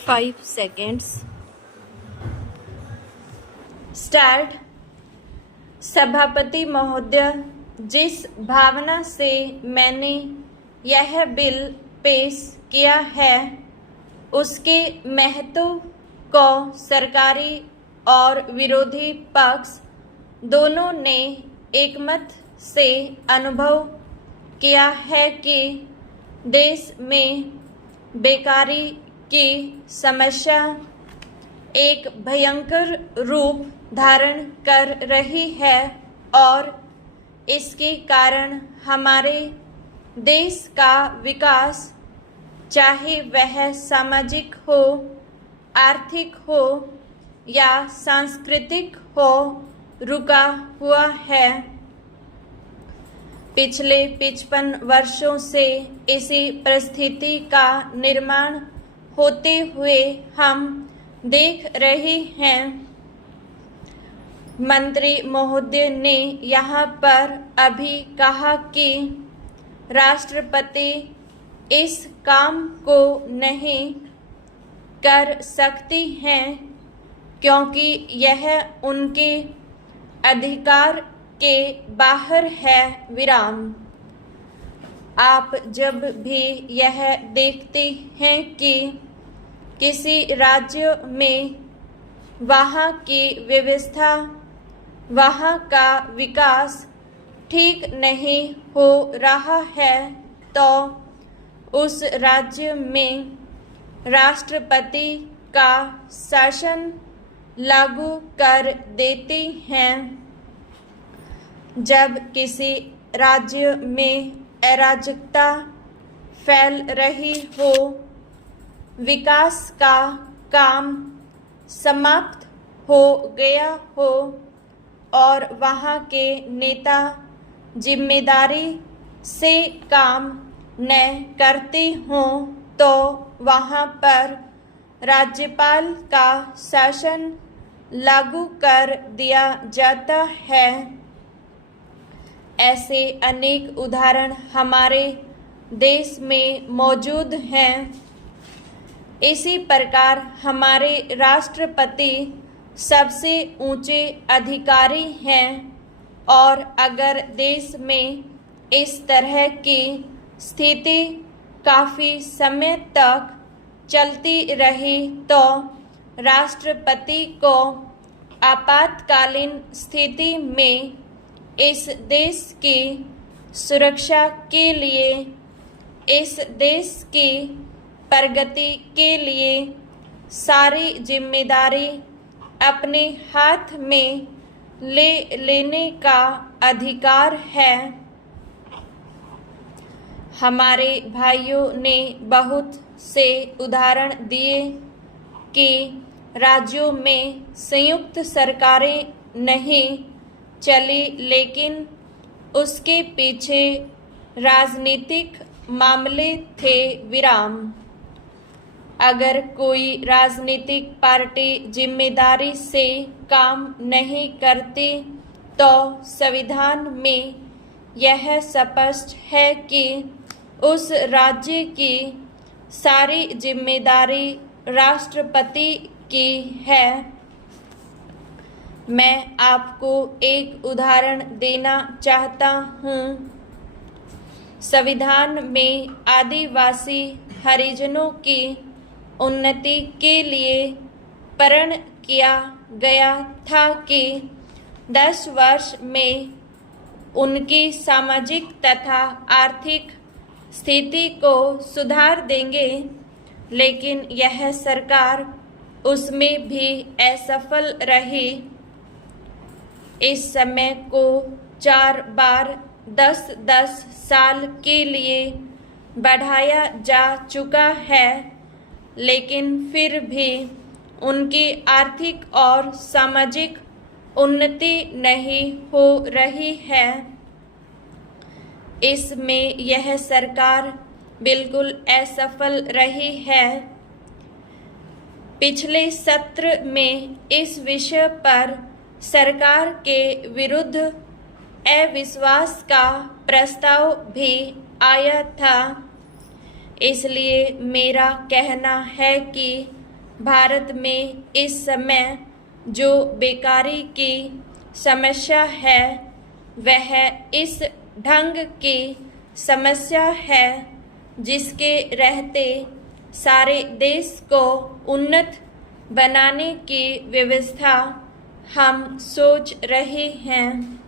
5 seconds. Start. सभापति महोदय, जिस भावना से मैंने यह बिल पेश किया है उसके महत्व को सरकारी और विरोधी पक्ष दोनों ने एकमत से अनुभव किया है कि देश में बेकारी की समस्या एक भयंकर रूप धारण कर रही है और इसके कारण हमारे देश का विकास, चाहे वह सामाजिक हो, आर्थिक हो या सांस्कृतिक हो, रुका हुआ है। पिछले 55 वर्षों से इसी परिस्थिति का निर्माण होते हुए हम देख रहे हैं। मंत्री महोदय ने यहाँ पर अभी कहा कि राष्ट्रपति इस काम को नहीं कर सकती हैं क्योंकि यह उनके अधिकार के बाहर है। विराम। आप जब भी यह देखते हैं कि किसी राज्य में वहाँ की व्यवस्था, वहाँ का विकास ठीक नहीं हो रहा है तो उस राज्य में राष्ट्रपति का शासन लागू कर देते हैं। जब किसी राज्य में अराजकता फैल रही हो, विकास का काम समाप्त हो गया हो और वहाँ के नेता जिम्मेदारी से काम न करते हों तो वहाँ पर राज्यपाल का शासन लागू कर दिया जाता है। ऐसे अनेक उदाहरण हमारे देश में मौजूद हैं। इसी प्रकार हमारे राष्ट्रपति सबसे ऊंचे अधिकारी हैं और अगर देश में इस तरह की स्थिति काफ़ी समय तक चलती रही तो राष्ट्रपति को आपातकालीन स्थिति में इस देश की सुरक्षा के लिए, इस देश की प्रगति के लिए सारी जिम्मेदारी अपने हाथ में लेने का अधिकार है। हमारे भाइयों ने बहुत से उदाहरण दिए कि राज्यों में संयुक्त सरकारें नहीं चली, लेकिन उसके पीछे राजनीतिक मामले थे। विराम। अगर कोई राजनीतिक पार्टी जिम्मेदारी से काम नहीं करती तो संविधान में यह स्पष्ट है कि उस राज्य की सारी जिम्मेदारी राष्ट्रपति की है। मैं आपको एक उदाहरण देना चाहता हूँ। संविधान में आदिवासी हरिजनों की उन्नति के लिए प्रण किया गया था कि 10 वर्ष में उनकी सामाजिक तथा आर्थिक स्थिति को सुधार देंगे, लेकिन यह सरकार उसमें भी असफल रही। इस समय को 4 बार 10-10 साल के लिए बढ़ाया जा चुका है, लेकिन फिर भी उनकी आर्थिक और सामाजिक उन्नति नहीं हो रही है। इसमें यह सरकार बिल्कुल असफल रही है। पिछले सत्र में इस विषय पर सरकार के विरुद्ध अविश्वास का प्रस्ताव भी आया था। इसलिए मेरा कहना है कि भारत में इस समय जो बेकारी की समस्या है वह इस ढंग की समस्या है जिसके रहते सारे देश को उन्नत बनाने की व्यवस्था हम सोच रहे हैं।